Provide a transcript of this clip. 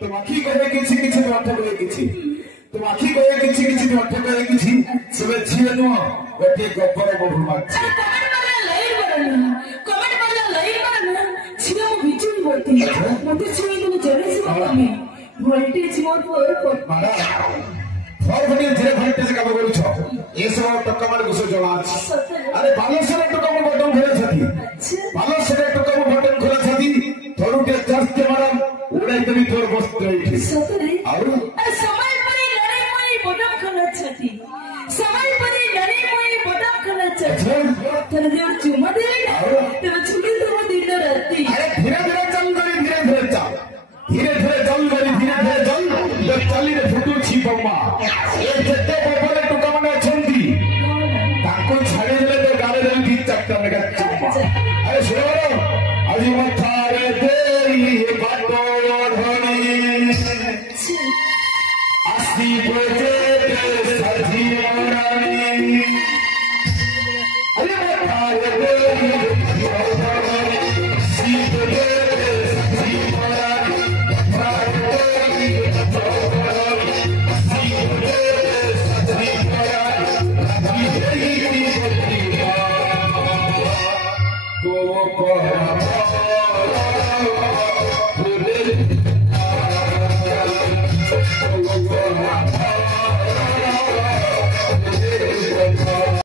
तुम आखी कहे किसी किसी अर्थ कहे किसी तुम आखी कहे किसी किसी अर्थ कहे किसी सब झील नुह गोटे गपर बहु माछ कमेंट वाला लाइन बरना कमेंट वाला लाइन बरना छिया मो बिचुन बोलती मते छिया तो जरे से मम्मी वोल्टेज मोर पर मारा फॉर फटे धीरे वोल्टेज काम करू छ ए सब टक्का मार गुसो जला अछि अरे बालेश्वर टक्का मो बटन खोले छथि बालेश्वर टक्का मो बटन खोले छथि थोड़ू के जस्ट मारा उड़ाई तभी तोर बस गई सतरे आउ समय परे लड़े मोई बटन खोले छथि समय परे लड़े मोई बटन खोले छथि तने जो चुमा दे तने छुली तो दिन राती अरे धीरे धीरे चल गई धीरे धीरे चल धीरे धीरे चल गई धीरे धीरे चल जब चली रे फुटू छी बम्मा ए जते बबले टुका माने छंदी ताको छाड़ी देले तो गाले रे की चक्कर लगा चुम्मा अरे सुनो আজি मथारे देई बाटो ढोणी आसी बजे सजी रानी अरे मथारे देई